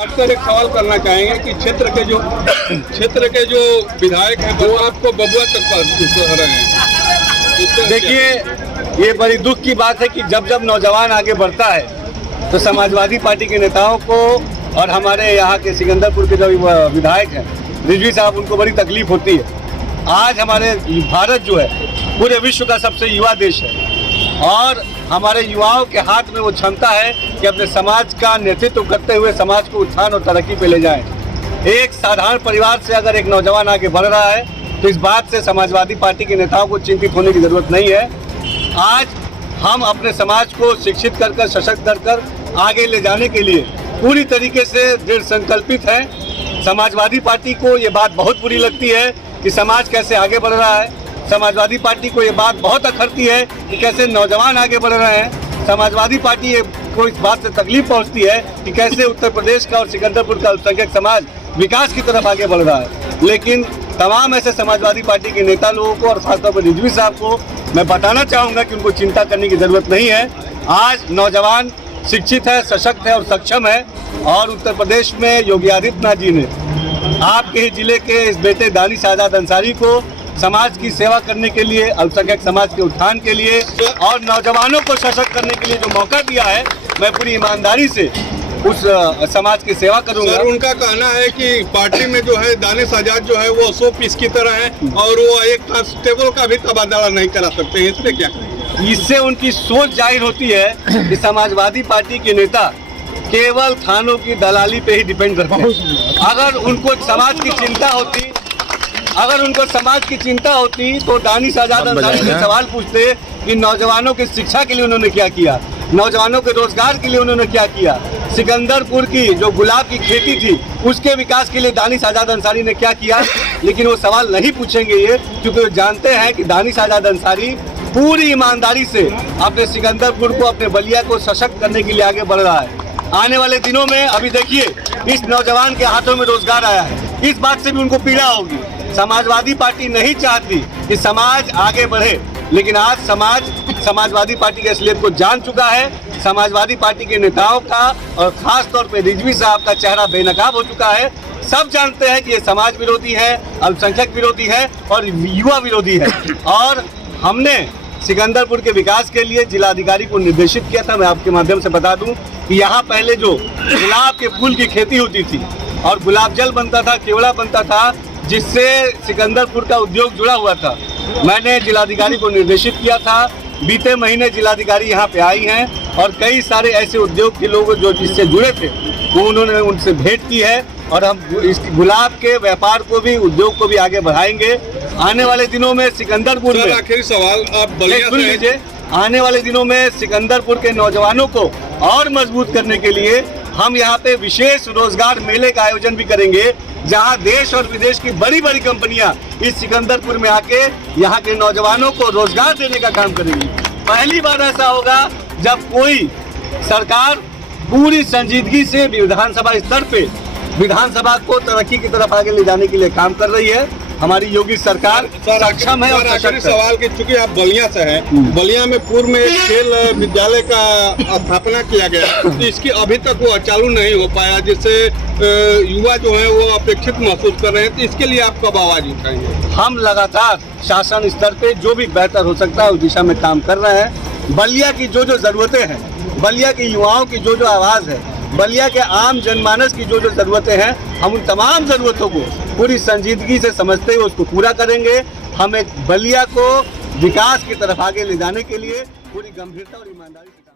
अक्सर एक सवाल करना चाहेंगे कि क्षेत्र के जो विधायक हैं वो आपको बबुआ तक पर रहे हैं। देखिए, ये बड़ी दुख की बात है कि जब जब नौजवान आगे बढ़ता है तो समाजवादी पार्टी के नेताओं को और हमारे यहाँ के सिकंदरपुर के जो विधायक हैं रिजवी साहब, उनको बड़ी तकलीफ होती है। आज हमारे भारत जो है पूरे विश्व का सबसे युवा देश है और हमारे युवाओं के हाथ में वो क्षमता है कि अपने समाज का नेतृत्व करते हुए समाज को उत्थान और तरक्की पे ले जाएं। एक साधारण परिवार से अगर एक नौजवान आगे बढ़ रहा है तो इस बात से समाजवादी पार्टी के नेताओं को चिंतित होने की ज़रूरत नहीं है। आज हम अपने समाज को शिक्षित कर सशक्त कर आगे ले जाने के लिए पूरी तरीके से दृढ़ संकल्पित हैं। समाजवादी पार्टी को ये बात बहुत बुरी लगती है कि समाज कैसे आगे बढ़ रहा है। समाजवादी पार्टी को ये बात बहुत अखरती है कि कैसे नौजवान आगे बढ़ रहे हैं। समाजवादी पार्टी को इस बात से तकलीफ पहुंचती है कि कैसे उत्तर प्रदेश का और सिकंदरपुर का अल्पसंख्यक समाज विकास की तरफ आगे बढ़ रहा है। लेकिन तमाम ऐसे समाजवादी पार्टी के नेता लोगों को और खासतौर पर रिजवी साहब को मैं बताना चाहूँगा कि उनको चिंता करने की ज़रूरत नहीं है। आज नौजवान शिक्षित है, सशक्त है और सक्षम है और उत्तर प्रदेश में योगी आदित्यनाथ जी ने आपके ही जिले के इस बेटे दानिश आजाद अंसारी को समाज की सेवा करने के लिए, अल्पसंख्यक समाज के उत्थान के लिए और नौजवानों को सशक्त करने के लिए जो मौका दिया है, मैं पूरी ईमानदारी से उस समाज की सेवा करूंगा। सर, उनका कहना है कि पार्टी में जो है दानिश आजाद जो है वो 100 पीस की तरह है और वो एक कांस्टेबल का भी तबादला नहीं करा सकते हैं। इसमें क्या करेंगे? इससे उनकी सोच जाहिर होती है कि समाजवादी पार्टी के नेता केवल थानों की दलाली पे ही डिपेंड करते हैं। अगर उनको समाज की चिंता होती तो दानिश आजाद अंसारी से सवाल पूछते कि नौजवानों की शिक्षा के लिए उन्होंने क्या किया, नौजवानों के रोजगार के लिए उन्होंने क्या किया, सिकंदरपुर की जो गुलाब की खेती थी उसके विकास के लिए दानिश आजाद अंसारी ने क्या किया। लेकिन वो सवाल नहीं पूछेंगे ये, क्योंकि वो जानते हैं कि दानिश आजाद अंसारी पूरी ईमानदारी से अपने सिकंदरपुर को, अपने बलिया को सशक्त करने के लिए आगे बढ़ रहा है। आने वाले दिनों में अभी देखिए, इस नौजवान के हाथों में रोजगार आया है, इस बात से भी उनको पीड़ा होगी। समाजवादी पार्टी नहीं चाहती कि समाज आगे बढ़े, लेकिन आज समाजवादी पार्टी के असलियत को जान चुका है। समाजवादी पार्टी के नेताओं का और खास तौर पे रिजवी साहब का चेहरा बेनकाब हो चुका है। सब जानते हैं कि ये समाज विरोधी है, अल्पसंख्यक विरोधी है और युवा विरोधी है। और हमने सिकंदरपुर के विकास के लिए जिलाधिकारी को निर्देशित किया था। मैं आपके माध्यम से बता दूं कि यहाँ पहले जो गुलाब के फूल की खेती होती थी और गुलाब जल बनता था, केवड़ा बनता था, जिससे सिकंदरपुर का उद्योग जुड़ा हुआ था, मैंने जिलाधिकारी को निर्देशित किया था। बीते महीने जिलाधिकारी यहाँ पे आई हैं और कई सारे ऐसे उद्योग के लोग जो इससे जुड़े थे वो उन्होंने उनसे भेंट की है और हम इस गुलाब के व्यापार को भी, उद्योग को भी आगे बढ़ाएंगे। आने वाले दिनों में सिकंदरपुर में, आखिरी सवाल आप सुन लीजिए, आने वाले दिनों में सिकंदरपुर के नौजवानों को और मजबूत करने के लिए हम यहाँ पे विशेष रोजगार मेले का आयोजन भी करेंगे, जहाँ देश और विदेश की बड़ी बड़ी कंपनियां इस सिकंदरपुर में आके यहाँ के नौजवानों को रोजगार देने का काम करेंगी। पहली बार ऐसा होगा जब कोई सरकार पूरी संजीदगी से विधानसभा स्तर पे विधानसभा को तरक्की की तरफ आगे ले जाने के लिए काम कर रही है। हमारी योगी सरकार सक्षम है। और आखिरी सवाल की, चूंकि आप बलिया से हैं, बलिया में पूर्व में एक खेल विद्यालय का स्थापना किया गया, तो इसकी अभी तक वो चालू नहीं हो पाया, जिससे युवा जो है वो अपेक्षित महसूस कर रहे हैं। तो इसके लिए आप कब आवाज उठाएंगे? हम लगातार शासन स्तर पे जो भी बेहतर हो सकता है उस दिशा में काम कर रहे हैं। बलिया की जो ज़रूरतें हैं, बलिया के युवाओं की जो आवाज़ है, बलिया के आम जनमानस की जो ज़रूरतें हैं, हम उन तमाम ज़रूरतों को पूरी संजीदगी से समझते हुए उसको पूरा करेंगे। हम एक बलिया को विकास की तरफ आगे ले जाने के लिए पूरी गंभीरता और ईमानदारी से